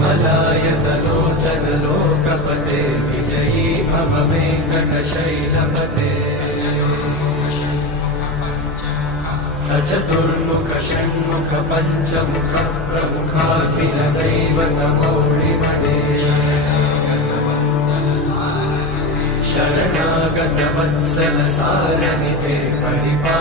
मलयाय तलोचनलोकापतये विजयी भव मे तटशैलमते चतुर्मुख षण्मुख पञ्चमुख प्रभुखा बिलदयतमौली वने परिपा